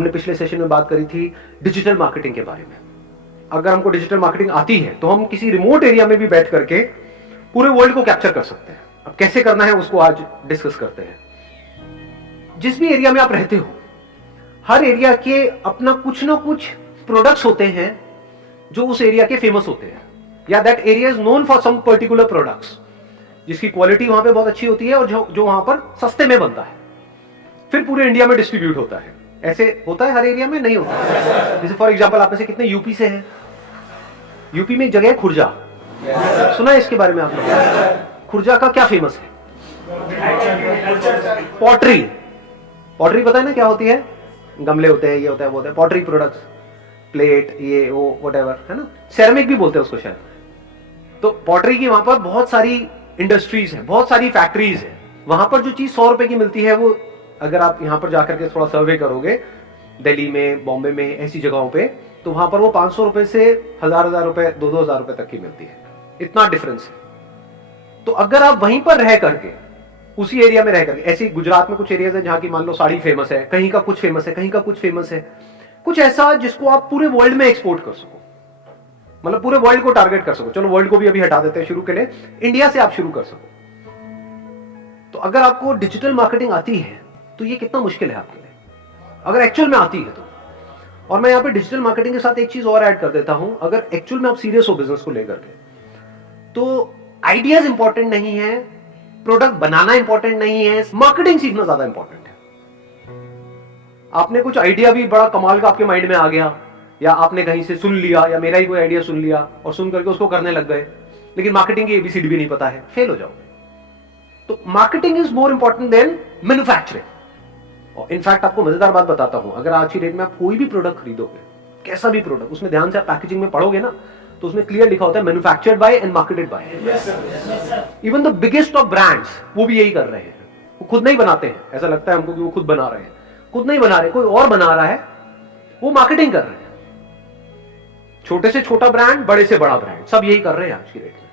हमने पिछले सेशन में बात करी थी डिजिटल मार्केटिंग के बारे में। अगर हमको डिजिटल मार्केटिंग आती है तो हम किसी रिमोट एरिया में भी बैठ करके पूरे वर्ल्ड को कैप्चर कर सकते हैं। अब कैसे करना है उसको आज डिस्कस करते हैं। जिस भी एरिया में आप रहते हो, हर एरिया के अपना कुछ ना कुछ प्रोडक्ट्स होते हैं जो उस एरिया के फेमस होते हैं, या that area is known for some particular products, जिसकी क्वालिटी वहां पे बहुत अच्छी होती है और जो वहां पर सस्ते में बनता है, फिर पूरे इंडिया में डिस्ट्रीब्यूट होता है। ऐसे होता है हर एरिया में? नहीं होता है। जैसे फॉर एग्जांपल आप में से कितने यूपी से हैं? यूपी में एक जगह है खुर्जा, सुना है इसके बारे में आपने? खुर्जा का क्या फेमस है? पॉटरी। पॉटरी पता है ना क्या होती है? गमले होते हैं, ये होता है, वो होता है पॉटरी प्रोडक्ट्स, प्लेट, ये वो व्हाटएवर, है ना। सेरेमिक भी बोलते हैं उसको शायद। तो पॉटरी की वहां पर बहुत सारी इंडस्ट्रीज है, बहुत सारी फैक्ट्रीज है। वहां पर जो चीज 100 रुपए की मिलती है, वो अगर आप यहां पर जाकर के थोड़ा सर्वे करोगे, दिल्ली में, बॉम्बे में, ऐसी जगहों पे, तो वहां पर वो 500 रुपए से 1000 रुपए, 2-2000 रुपए तक की मिलती है। इतना डिफरेंस है। तो अगर आप वहीं पर रह करके, उसी एरिया में रह करके, ऐसे गुजरात में कुछ एरियाज है जहां की मान लो साड़ी फेमस है, कहीं का कुछ फेमस है, कहीं का कुछ फेमस है, कुछ ऐसा जिसको आप पूरे वर्ल्ड में एक्सपोर्ट कर सको, मतलब पूरे वर्ल्ड को टारगेट कर सको। चलो वर्ल्ड को भी अभी हटा देते हैं शुरू के लिए, इंडिया से आप शुरू कर सको। तो अगर आपको डिजिटल मार्केटिंग आती है तो ये कितना मुश्किल है आपके लिए, अगर एक्चुअल में आती है तो। और मैं यहां पे डिजिटल मार्केटिंग के साथ एक चीज और ऐड कर देता हूं, अगर एक्चुअल में आप सीरियस हो बिजनेस को लेकर के, तो आइडियाज इंपॉर्टेंट नहीं है, प्रोडक्ट बनाना इंपॉर्टेंट नहीं है, मार्केटिंग सीखना ज्यादा इंपॉर्टेंट है। आपने कुछ आइडिया भी बड़ा कमाल का आपके माइंड में आ गया, या आपने कहीं से सुन लिया, या मेरा ही कोई आइडिया सुन लिया और सुन करके उसको करने लग गए, लेकिन मार्केटिंग की एबीसीडी भी नहीं पता है, फेल हो जाओगे। तो marketing is more important than manufacturing. और इनफैक्ट आपको मजेदार बात बताता हूं, अगर आज की डेट में आप कोई भी प्रोडक्ट खरीदोगे, कैसा भी प्रोडक्ट, उसमें ध्यान से आप पैकेजिंग में पढ़ोगे ना, तो उसमें क्लियर लिखा होता है manufactured by and marketed bye. Even the biggest of brands वो भी यही कर रहे हैं, वो खुद नहीं बनाते हैं। ऐसा लगता है हमको कि वो खुद बना रहे हैं, खुद नहीं बना रहे, कोई और बना रहा है, वो मार्केटिंग कर रहे हैं। छोटे से छोटा ब्रांड, बड़े से बड़ा ब्रांड, सब यही कर रहे हैं आज की डेट में।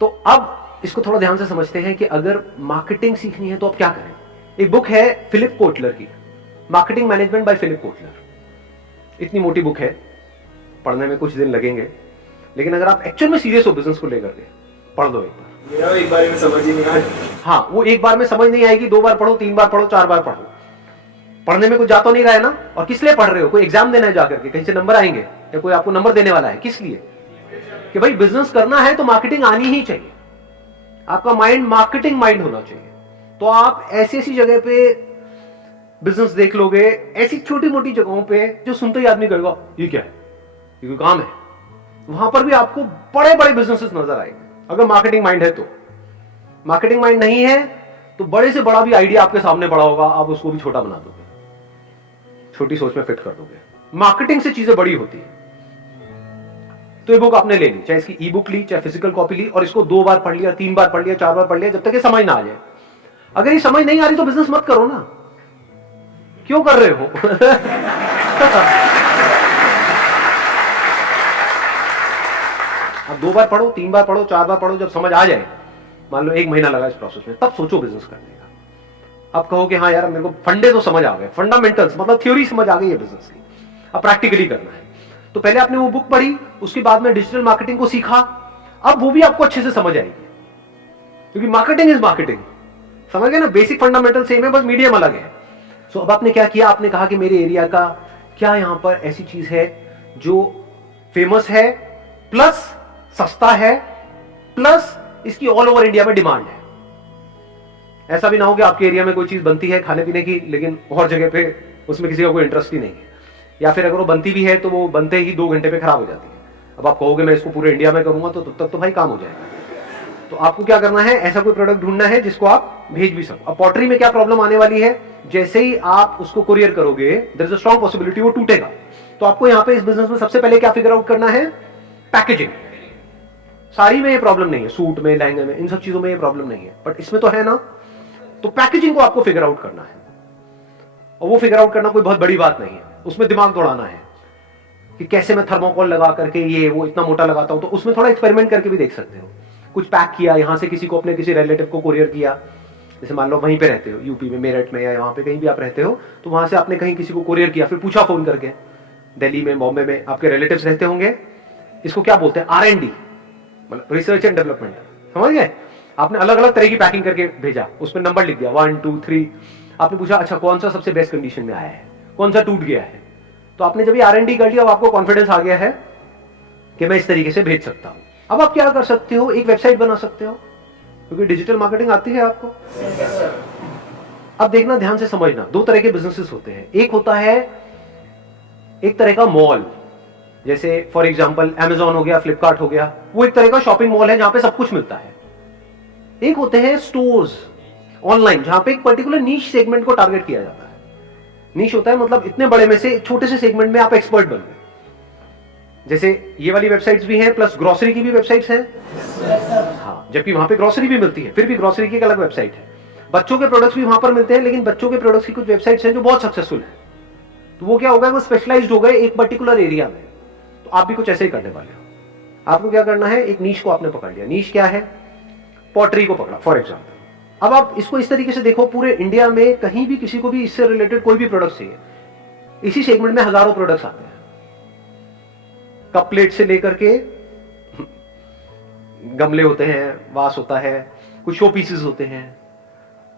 तो अब इसको थोड़ा ध्यान से समझते हैं कि अगर मार्केटिंग सीखनी है तो आप क्या करें। एक बुक है फिलिप कोटलर की, marketing management by Philip Kotler. इतनी मोटी बुक है, पढ़ने में कुछ दिन लगेंगे, लेकिन अगर आप एक्चुअल में सीरियस हो बिजनेस को लेकर के, पढ़ दो एक बार। मेरा एक बार में समझ ही नहीं आया। हाँ, वो एक बार में समझ नहीं आएगी, 2 बार पढ़ो, 3 बार पढ़ो, 4 बार पढ़ो। पढ़ने में कुछ जा तो नहीं रहा है ना। और किस लिए पढ़ रहे हो? कोई एग्जाम देना है जाकर के, कहीं से नंबर आएंगे, या कोई आपको नंबर देने वाला है? किस लिए? कि भाई बिजनेस करना है तो मार्केटिंग आनी ही चाहिए, आपका माइंड मार्केटिंग माइंड होना चाहिए। तो आप ऐसी ऐसी जगह पे बिजनेस देख लोगे, ऐसी छोटी मोटी जगहों पे जो सुनते ही आदमी कहेगा ये क्या है, ये कोई काम है, वहां पर भी आपको बड़े बड़े बिजनेसेस नजर आएंगे, अगर मार्केटिंग माइंड है तो। मार्केटिंग माइंड नहीं है तो बड़े से बड़ा भी आइडिया आपके सामने पड़ा होगा, आप उसको भी छोटा बना दोगे, छोटी सोच में फिट कर दोगे। मार्केटिंग से चीजें बड़ी होती है। तो ये बुक आपने ले ली, चाहे इसकी ई बुक ली, चाहे फिजिकल कॉपी ली, और इसको 2 बार पढ़ लिया, 3 बार पढ़ लिया, 4 बार पढ़ लिया, जब तक ये समझ ना आ जाए। अगर ये समझ नहीं आ रही तो बिजनेस मत करो ना, क्यों कर रहे हो? अब 2 बार पढ़ो, 3 बार पढ़ो, 4 बार पढ़ो, जब समझ आ जाए, मान लो 1 महीना लगा इस प्रोसेस में, तब सोचो बिजनेस करने का। अब कहो कि हाँ यार मेरे को फंडे तो समझ आ गए, फंडामेंटल्स मतलब थ्योरी समझ आ गई है बिजनेस की, अब प्रैक्टिकली करना है। तो पहले आपने वो बुक पढ़ी, उसके बाद में डिजिटल मार्केटिंग को सीखा, अब वो भी आपको अच्छे से समझ आएगी, क्योंकि मार्केटिंग इज मार्केटिंग। समझ गए ना, बेसिक फंडामेंटल सेम है, बस मीडियम अलग है। सो अब आपने क्या किया, आपने कहा कि मेरे एरिया का क्या यहां पर ऐसी चीज है जो फेमस है, प्लस सस्ता है, प्लस इसकी ऑल ओवर इंडिया में डिमांड है। ऐसा भी ना हो कि आपके एरिया में कोई चीज बनती है खाने पीने की, लेकिन और जगह पे उसमें किसी का कोई इंटरेस्ट ही नहीं है, या फिर अगर वो बनती भी है तो वो बनते ही 2 घंटे पे खराब हो जाती है। अब आप कहोगे मैं इसको पूरे इंडिया में करूंगा, तो तब तक तो भाई काम हो जाएगा। तो आपको क्या करना है, ऐसा कोई प्रोडक्ट ढूंढना है जिसको आप भेज भी सको। अब पॉटरी में क्या प्रॉब्लम आने वाली है, जैसे ही आप उसको कुरियर करोगे, there is a strong possibility वो टूटेगा। तो आपको यहां पे इस बिजनेस में सबसे पहले क्या फिगर आउट करना है, पैकेजिंग। साड़ी में ये प्रॉब्लम नहीं है, सूट में, लहंगे में, इन सब चीजों में ये प्रॉब्लम नहीं है, बट इसमें तो है ना। तो पैकेजिंग को आपको फिगर आउट करना है, और वो फिगर आउट करना कोई बहुत बड़ी बात नहीं है, उसमें दिमाग दौड़ाना है कि कैसे मैं थर्मोकोल लगा करके ये वो इतना मोटा लगाता हूं। तो उसमें थोड़ा एक्सपेरिमेंट करके भी देख सकते हो। कुछ पैक किया, यहां से किसी को, अपने किसी रिलेटिव को कुरियर किया, जैसे मान लो वहीं पे रहते हो, यूपी में मेरठ में या वहाँ पे कहीं भी आप रहते हो, तो वहाँ से आपने कहीं किसी को कोरियर किया, फिर पूछा फोन करके, दिल्ली में, बॉम्बे में आपके रिलेटिव्स रहते होंगे, इसको क्या बोलते हैं, R&D, मतलब रिसर्च एंड डेवलपमेंट, समझ गए। आपने अलग अलग तरह की पैकिंग करके भेजा, उसमें नंबर लिख दिया 1 2 3, आपने पूछा अच्छा कौन सा सबसे बेस्ट कंडीशन में आया है, कौन सा टूट गया है, तो आपने जब ये R&D कर लिया, अब आपको कॉन्फिडेंस आ गया है कि मैं इस तरीके से भेज सकता हूं। अब आप क्या कर सकते हो, एक वेबसाइट बना सकते हो, क्योंकि डिजिटल मार्केटिंग आती है आपको। अब देखना, ध्यान से समझना, दो तरह के बिजनेसेस होते हैं। एक होता है एक तरह का मॉल, जैसे फॉर एग्जांपल Amazon हो गया, फ्लिपकार्ट हो गया, वो एक तरह का शॉपिंग मॉल है जहां पे सब कुछ मिलता है। एक होते हैं स्टोर्स ऑनलाइन, जहां पे एक पर्टिकुलर नीश सेगमेंट को टारगेट किया जाता है। नीश होता है मतलब इतने बड़े में से छोटे से सेगमेंट में आप एक्सपर्ट बन गए। जैसे ये वाली वेबसाइट्स भी हैं, प्लस ग्रोसरी की भी वेबसाइट्स हैं। हाँ, जबकि वहां पे ग्रोसरी भी मिलती है, फिर भी ग्रोसरी की एक अलग वेबसाइट है। बच्चों के प्रोडक्ट्स भी वहां पर मिलते हैं, लेकिन बच्चों के प्रोडक्ट्स की कुछ वेबसाइट्स हैं जो बहुत सक्सेसफुल है। तो वो क्या हो गया, वो स्पेशलाइज्ड हो गए एक पर्टिकुलर एरिया में। तो आप भी कुछ ऐसे ही करने वाले हो। आपको क्या करना है, एक नीश को आपने पकड़ लिया। नीश क्या है, पॉटरी को पकड़ा फॉर एग्जाम्पल। अब आप इसको इस तरीके से देखो, पूरे इंडिया में कहीं भी किसी को भी इससे रिलेटेड कोई भी प्रोडक्ट चाहिए, इसी सेगमेंट में हजारों प्रोडक्ट्स आते हैं। कप प्लेट से लेकर के गमले होते हैं, वास होता है, कुछ शो पीसेस होते हैं,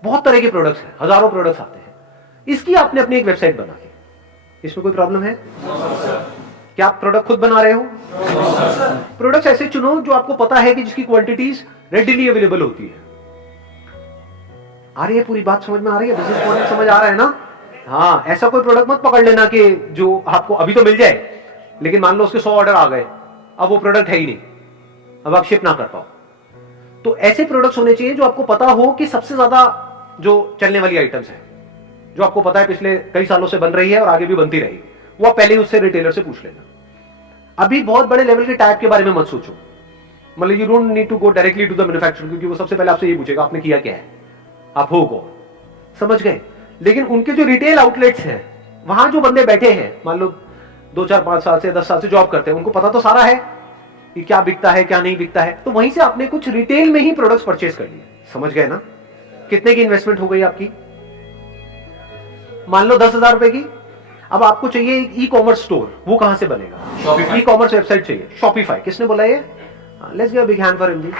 बहुत तरह के प्रोडक्ट्स हैं, हजारों प्रोडक्ट्स आते हैं। इसकी आपने अपनी एक वेबसाइट बना ली, इसमें कोई प्रॉब्लम है? क्या आप प्रोडक्ट खुद बना रहे हो? प्रोडक्ट्स ऐसे चुनो जो आपको पता है कि जिसकी क्वांटिटीज रेडिली अवेलेबल होती है। आ रही है पूरी बात, समझ में आ रही है? बिजनेस मॉडल समझ आ रहा है ना? हाँ, ऐसा कोई प्रोडक्ट मत पकड़ लेना कि जो आपको अभी तो मिल जाए, लेकिन मान लो उसके 100 ऑर्डर आ गए, अब वो प्रोडक्ट है ही नहीं, अब आप शिप ना कर पाओ। तो ऐसे प्रोडक्ट्स होने चाहिए जो आपको पता हो कि सबसे ज्यादा जो चलने वाली आइटम्स है, जो आपको पता है पिछले कई सालों से बन रही है और आगे भी बनती रहेगी, वो आप पहले ही उससे रिटेलर से पूछ लेना। अभी बहुत बड़े लेवल के टाइप के बारे में मत सोचो, मतलब you don't need to go directly to the manufacturer, क्योंकि वो सबसे पहले आपसे ये पूछेगा आपने किया क्या है, आप हो कौन, समझ गए। लेकिन उनके जो रिटेल आउटलेट्स हैं, वहां जो बंदे बैठे हैं, मान लो 2 4 5 साल से 10 साल से जॉब करते हैं, उनको पता तो सारा है कि क्या बिकता है क्या नहीं बिकता है। तो वहीं से आपने कुछ रिटेल में ही प्रोडक्ट्स परचेज कर लिए, समझ गए ना? कितने की इन्वेस्टमेंट हो गई आपकी? मान लो 10,000 रुपए की। अब आपको चाहिए एक ई कॉमर्स स्टोर, वो कहां से बनेगा? ई कॉमर्स वेबसाइट चाहिए, शॉपिफाई। किसने बोला ये? Let's give a big hand for him ji.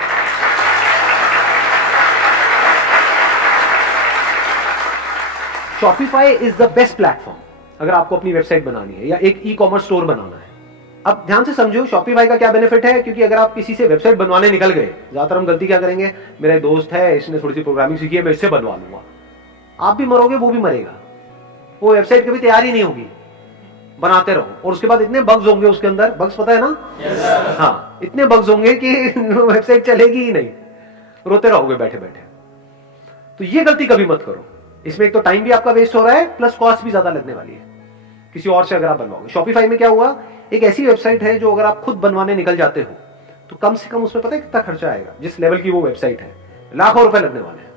Shopify is the best platform अगर आपको अपनी वेबसाइट बनानी है या एक ई कॉमर्स स्टोर बनाना है। अब ध्यान से समझो शॉपिफाई का क्या बेनिफिट है, क्योंकि अगर आप किसी से वेबसाइट बनवाने निकल गए, ज्यादातर हम गलती क्या करेंगे, मेरा एक दोस्त है, इसने थोड़ी सी प्रोग्रामिंग सीखी है, मैं इससे बनवा लूंगा। आप भी मरोगे, वो भी मरेगा, वो वेबसाइट कभी तैयार ही नहीं होगी। बनाते रहो और उसके बाद इतने बग्स होंगे उसके अंदर, बग्स पता है ना? हाँ, इतने बग्स होंगे कि वेबसाइट चलेगी ही नहीं, रोते रहोगे बैठे बैठे। तो ये गलती कभी मत करो, इसमें एक तो टाइम भी आपका वेस्ट हो रहा है, प्लस कॉस्ट भी ज्यादा लगने वाली है किसी और से अगर आप बनवाओगे। शॉपिफाई में क्या हुआ, एक ऐसी वेबसाइट है जो अगर आप खुद बनवाने निकल जाते हो तो कम से कम उसमें पता है कितना खर्चा आएगा? जिस लेवल की वो वेबसाइट है, लाखों रुपए लगने वाले हैं।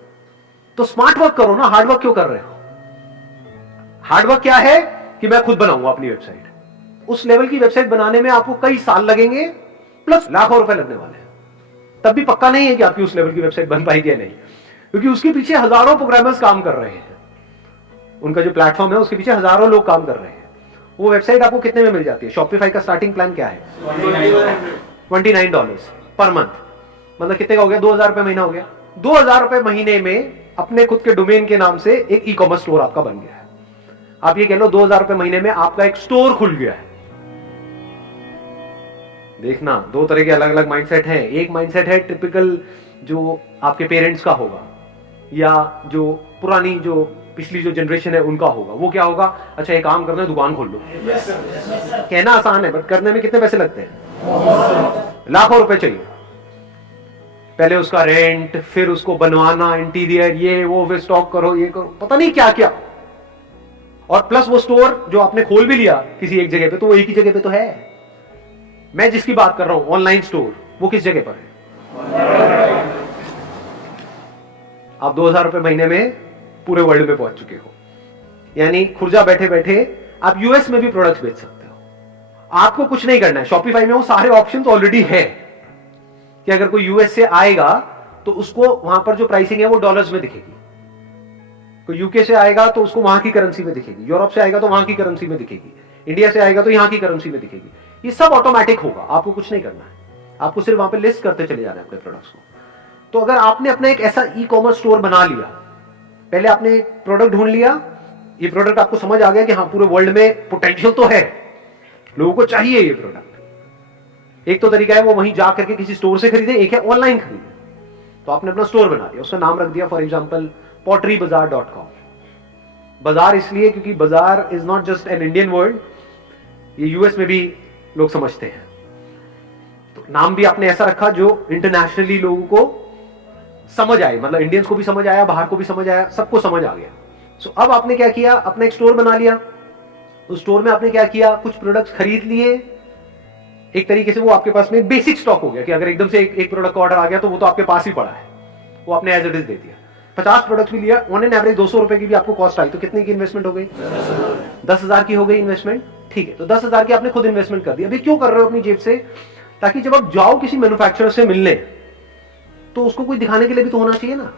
तो स्मार्ट वर्क करो ना, हार्ड वर्क क्यों कर रहे हो? हार्ड वर्क क्या है कि मैं खुद बनाऊंगा अपनी वेबसाइट। उस लेवल की वेबसाइट बनाने में आपको कई साल लगेंगे, प्लस लाखों रुपए लगने वाले हैं। तब भी पक्का नहीं है कि आपकी उस लेवल की वेबसाइट बन पाएगी या नहीं, क्योंकि उसके पीछे हजारों प्रोग्रामर्स काम कर रहे हैं। उनका जो प्लेटफॉर्म है उसके पीछे हजारों लोग काम कर रहे हैं। वो वेबसाइट आपको कितने में मिल जाती है? शॉपिफाई का स्टार्टिंग प्लान क्या है? $29 पर मंथ, मतलब कितने का हो गया? 2,000 रुपए महीना हो गया। 2,000 रुपए महीने में अपने खुद के डोमेन के नाम से एक ई कॉमर्स स्टोर आपका बन गया है। आप ये कह लो 2,000 रुपए महीने में आपका एक स्टोर खुल गया है। देखना, दो तरह के अलग अलग माइंडसेट हैं। एक माइंडसेट है टिपिकल जो आपके पेरेंट्स का होगा या जो पुरानी जो पिछली जो जनरेशन है उनका होगा। वो क्या होगा, अच्छा एक काम करना है, दुकान खोल लो। कहना आसान है बट करने में कितने पैसे लगते हैं? लाखों रुपए चाहिए। पहले उसका रेंट, फिर उसको बनवाना, इंटीरियर, ये वो, फिर स्टॉक करो, ये करो, पता नहीं क्या क्या। और प्लस वो स्टोर जो आपने खोल भी लिया किसी एक जगह पे, तो वो एक ही जगह पे तो है। मैं जिसकी बात कर रहा हूं ऑनलाइन स्टोर, वो किस जगह पर है? आप 2,000 रुपए महीने में पूरे वर्ल्ड में पहुंच चुके हो, यानी खुर्जा बैठे बैठे आप यूएस में भी प्रोडक्ट्स बेच सकते हो। आपको कुछ नहीं करना है, शॉपिफाई में वो सारे ऑप्शंस ऑलरेडी है कि अगर कोई यूएस से आएगा तो उसको वहां पर जो प्राइसिंग है वो डॉलर्स में दिखेगी। कोई यूके से आएगा तो उसको वहां की करेंसी में दिखेगी, यूरोप से आएगा तो वहां की करेंसी में दिखेगी, इंडिया से आएगा तो यहां की करेंसी में दिखेगी। ये सब ऑटोमेटिक होगा, आपको कुछ नहीं करना है, आपको सिर्फ वहां पे लिस्ट करते चले जाना है अपने प्रोडक्ट्स को। तो अगर आपने अपना एक ऐसा ई कॉमर्स स्टोर बना लिया, पहले आपने एक प्रोडक्ट ढूंढ लिया, ये प्रोडक्ट आपको समझ आ गया कि हाँ पूरे वर्ल्ड में पोटेंशियल तो है, लोगों को चाहिए ये प्रोडक्ट। एक तो तरीका है वो वहीं जा करके किसी स्टोर से खरीदे, एक है ऑनलाइन खरीदे। तो आपने अपना स्टोर बना दिया, उसका नाम रख दिया फॉर एग्जांपल potterybazaar.com। बाजार इसलिए क्योंकि बाजार is not just an Indian word, ये यूएस में भी लोग समझते हैं। तो नाम भी आपने ऐसा रखा जो इंटरनेशनली लोगों को समझ आए, मतलब इंडियंस को भी समझ आया, बाहर को भी समझ आया, सबको समझ आ गया। सो अब आपने क्या किया, अपना एक स्टोर बना लिया। उस स्टोर में आपने क्या किया, कुछ प्रोडक्ट्स खरीद लिए। एक तरीके से वो आपके पास में बेसिक स्टॉक हो गया कि अगर एकदम से एक प्रोडक्ट का ऑर्डर आ गया तो वो तो आपके पास ही पड़ा है, वो आपने एज इट इज दे दिया। 50 प्रोडक्ट भी लिया, ऑन एन एवरेज 200 रुपए की भी आपको कॉस्ट आई, तो कितने की इन्वेस्टमेंट हो गई? 10,000 की हो गई इन्वेस्टमेंट। ठीक है, तो 10,000 की आपने खुद इन्वेस्टमेंट कर दी। अभी क्यों कर रहे हो अपनी जेब से? ताकि जब आप जाओ किसी मैन्युफैक्चरर से मिलने तो उसको कोई दिखाने के लिए भी तो होना चाहिए ना,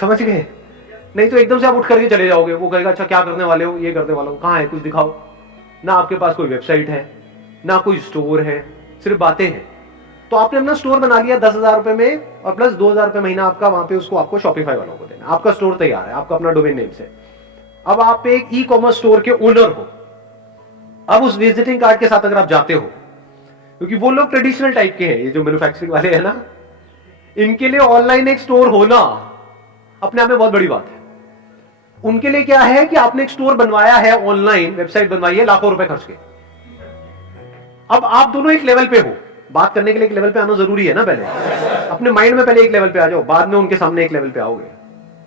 समझ गए? नहीं तो एकदम से आप उठ करके चले जाओगे, वो कहेगा अच्छा क्या करने वाले हो, ये करने वाला हूं, कहां है कुछ दिखाओ। ना आपके पास कोई वेबसाइट है, ना कोई स्टोर है, सिर्फ बातें हैं। तो आपने अपना स्टोर बना लिया 10,000 रुपए में, और प्लस 2,000 रुपए महीना आपका वहां पे उसको आपको शॉपिफाई वालों को देना। आपका स्टोर तैयार है, आपका अपना डोमेन नेम से। अब आप एक ई कॉमर्स स्टोर के ओनर हो। अब उस विजिटिंग कार्ड के साथ अगर आप जाते हो, क्योंकि वो लोग ट्रेडिशनल टाइप के हैं, ये जो मैन्युफैक्चरिंग वाले हैं ना, इनके लिए ऑनलाइन एक स्टोर होना अपने आप में बहुत बड़ी बात है। उनके लिए क्या है कि आपने एक स्टोर बनवाया है, ऑनलाइन वेबसाइट बनवाई है लाखों रुपए खर्च के। अब आप दोनों एक लेवल पे हो, बात करने के लिए एक लेवल पे आना जरूरी है ना। पहले अपने माइंड में पहले एक लेवल पे आ जाओ, बाद में उनके सामने एक लेवल पे आओगे।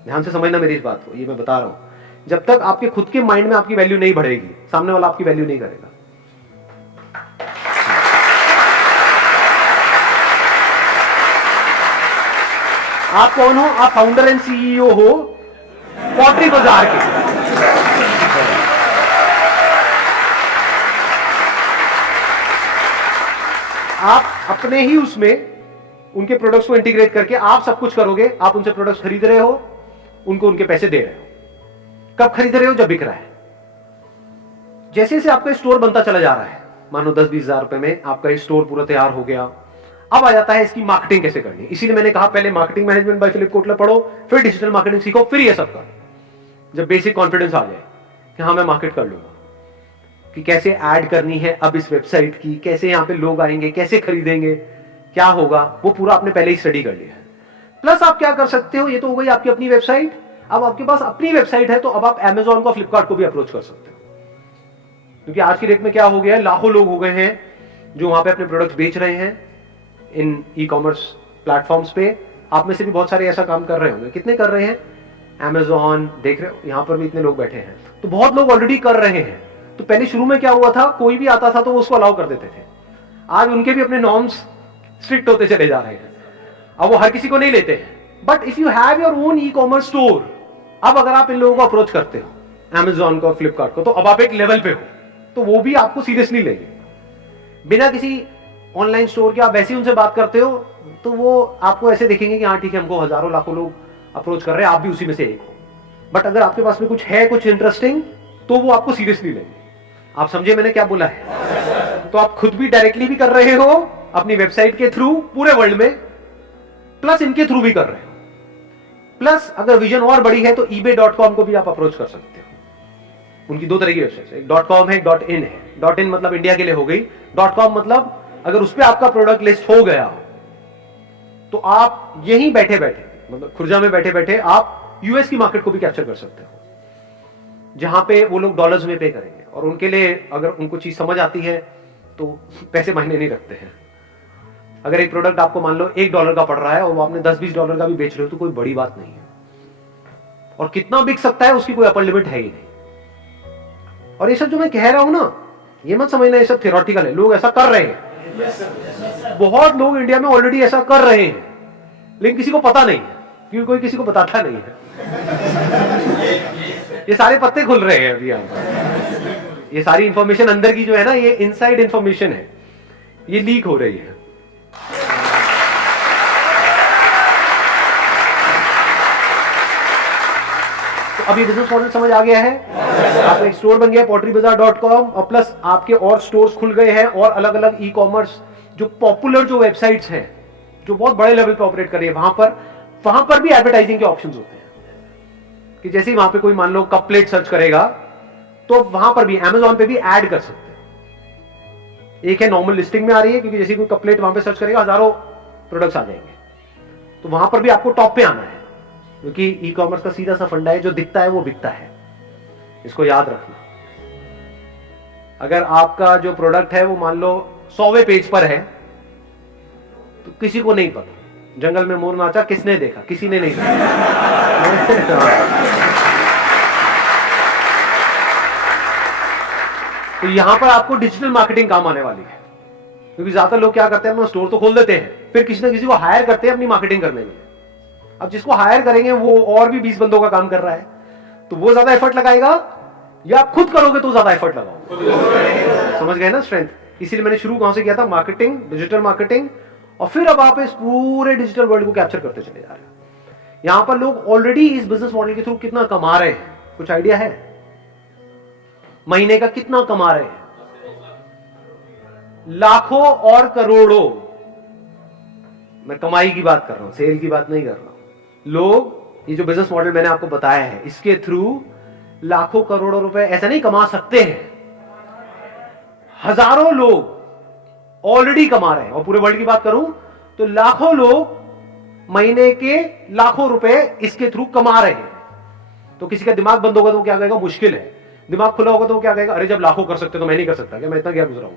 ध्यान से समझना मेरी इस बात को, ये मैं बता रहा हूं। जब तक आपके खुद के माइंड में आपकी वैल्यू नहीं बढ़ेगी, सामने वाला आपकी वैल्यू नहीं करेगा। आप कौन हो? आप फाउंडर एंड सीईओ हो पॉटरी बाजार के। आप अपने ही उसमें उनके प्रोडक्ट्स को इंटीग्रेट करके आप सब कुछ करोगे। आप उनसे प्रोडक्ट्स खरीद रहे हो, उनको उनके पैसे दे रहे हो। कब खरीद रहे हो? जब बिक रहा है। जैसे जैसे आपका स्टोर बनता चला जा रहा है, मानो 10-20 हजार रुपए में आपका स्टोर पूरा तैयार हो गया। अब आ जाता है इसकी मार्केटिंग कैसे करनी। इसीलिए मैंने कहा पहले marketing management by Philip Kotler पढ़ो, फिर डिजिटल मार्केटिंग सीखो, फिर ये सब करो। जब बेसिक कॉन्फिडेंस आ जाए कि हाँ मैं मार्केट कर लूंगा, कि कैसे ऐड करनी है अब इस वेबसाइट की, कैसे यहां पे लोग आएंगे, कैसे खरीदेंगे, क्या होगा, वो पूरा आपने पहले ही स्टडी कर लिया है। प्लस आप क्या कर सकते हो, ये तो हो गई आपकी अपनी वेबसाइट। अब आपके पास अपनी वेबसाइट है तो अब आप Amazon को, फ्लिपकार्ट को भी अप्रोच कर सकते हो। क्योंकि आज की डेट में क्या हो गया है, लाखों लोग हो गए हैं जो वहां पे अपने प्रोडक्ट्स बेच रहे हैं इन ई कॉमर्स प्लेटफॉर्म्स पे। आप में से भी बहुत सारे ऐसा काम कर रहे होंगे। कितने कर रहे हैं? Amazon देख रहे हो, यहां पर भी इतने लोग बैठे हैं, तो बहुत लोग ऑलरेडी कर रहे हैं। तो पहले शुरू में क्या हुआ था, कोई भी आता था तो वो उसको अलाउ कर देते थे। आज उनके भी अपने नॉर्म्स स्ट्रिक्ट होते चले जा रहे हैं। अब वो हर किसी को नहीं लेते हैं। But if you have your own e commerce store, अब अगर आप इन लोगों को अप्रोच करते हो, Amazon को, फ्लिपकार्ट को, तो अब आप एक लेवल पे हो, तो वो भी आपको सीरियसली लेंगे। बिना किसी ऑनलाइन स्टोर के आप वैसे ही उनसे बात करते हो तो वो आपको ऐसे देखेंगे कि हाँ ठीक है, हमको हजारों लाखों लोग अप्रोच कर रहे हैं, आप भी उसी में से एक हो। बट अगर आपके पास में कुछ है, कुछ इंटरेस्टिंग, तो वो आपको सीरियसली लेंगे। आप समझे मैंने क्या बोला है? तो आप खुद भी डायरेक्टली भी कर रहे हो अपनी वेबसाइट के थ्रू पूरे वर्ल्ड में, प्लस इनके थ्रू भी कर रहे हो। प्लस अगर विजन और बड़ी है तो ebay.com को भी आप अप्रोच कर सकते हो। उनकी दो तरह की वेबसाइट है, एक .com है, एक .in है। .in मतलब इंडिया के लिए हो गई, .com मतलब अगर उस पर आपका प्रोडक्ट लिस्ट हो गया तो आप यहीं बैठे बैठे, मतलब खुर्जा में बैठे बैठे आप यूएस की मार्केट को भी कैप्चर कर सकते हो, जहां पे वो लोग डॉलर्स में पे करेंगे। और उनके लिए अगर उनको चीज समझ आती है तो पैसे मायने नहीं रखते हैं। अगर एक प्रोडक्ट आपको मान लो $1 का पड़ रहा है और वो आपने $10-20 का भी बेच रहे हो तो कोई बड़ी बात नहीं है। और कितना बिक सकता है उसकी कोई अपर लिमिट है ही नहीं। और ये सब जो मैं कह रहा हूं ना, ये मत समझना ये सब थियोरेटिकल है, लोग ऐसा कर रहे हैं। बहुत लोग इंडिया में ऑलरेडी ऐसा कर रहे हैं, लेकिन किसी को पता नहीं है, क्योंकि कोई किसी को बताता नहीं है। ये सारे पत्ते खुल रहे हैं अभी यहाँ। ये सारी इंफॉर्मेशन अंदर की जो है ना, ये इनसाइड इंफॉर्मेशन है, ये लीक हो रही है। अब ये बिजनेस मॉडल समझ आ गया है? आपका एक स्टोर बन गया potterybazaar.com और प्लस आपके और स्टोर्स खुल गए हैं और अलग अलग ई कॉमर्स जो पॉपुलर जो वेबसाइट्स हैं जो बहुत बड़े लेवल पे ऑपरेट कर रही है, वहां पर भी एडवर्टाइजिंग के ऑप्शंस होते हैं कि जैसे ही वहां पे कोई मान लो कप प्लेट सर्च करेगा तो वहां पर भी Amazon पे भी ऐड कर सकते हैं। एक है नॉर्मल लिस्टिंग में आ रही है क्योंकि जैसे कोई कप प्लेट वहां पे सर्च करेगा हजारों प्रोडक्ट्स आ जाएंगे, तो वहां पर भी आपको टॉप पे आना है क्योंकि ई कॉमर्स का सीधा सा फंडा है, जो दिखता है वो बिकता है, इसको याद रखना। अगर आपका जो प्रोडक्ट है वो मान लो 100वें पेज पर है तो किसी को नहीं पता जंगल में मोर नाचा किसने देखा, किसी ने नहीं देखा। तो यहां पर आपको डिजिटल मार्केटिंग काम आने वाली है क्योंकि ज्यादातर लोग क्या करते हैं अपना स्टोर तो खोल देते हैं, फिर किसी ना किसी को हायर करते हैं अपनी मार्केटिंग करने में। अब जिसको हायर करेंगे वो और भी 20 बंदों का काम कर रहा है, तो वो ज्यादा एफर्ट लगाएगा या आप खुद करोगे तो ज्यादा एफर्ट लगाओगे। समझ गए ना स्ट्रेंथ? इसीलिए मैंने शुरू कहां से किया था, मार्केटिंग, डिजिटल मार्केटिंग, और फिर अब आप इस पूरे डिजिटल वर्ल्ड को कैप्चर करते चले जा रहे हैं। यहां पर लोग ऑलरेडी इस बिजनेस मॉडल के थ्रू कितना कमा रहे हैं, कुछ आइडिया है? महीने का कितना कमा रहे हैं? लाखों और करोड़ों। मैं कमाई की बात कर रहा हूं, सेल की बात नहीं कर रहा हूं। लोग ये जो बिजनेस मॉडल मैंने आपको बताया है इसके थ्रू लाखों करोड़ों रुपए ऐसा नहीं कमा सकते हैं, हजारों लोग ऑलरेडी कमा रहे हैं। और पूरे वर्ल्ड की बात करूं तो लाखों लोग महीने के लाखों रुपए इसके थ्रू कमा रहे हैं। तो किसी का दिमाग बंद होगा तो वो क्या कहेगा, मुश्किल है। दिमाग खुला होगा तो वो क्या कहेगा, अरे जब लाखों कर सकते तो मैं नहीं कर सकता क्या, मैं इतना क्या गुजरा हूं।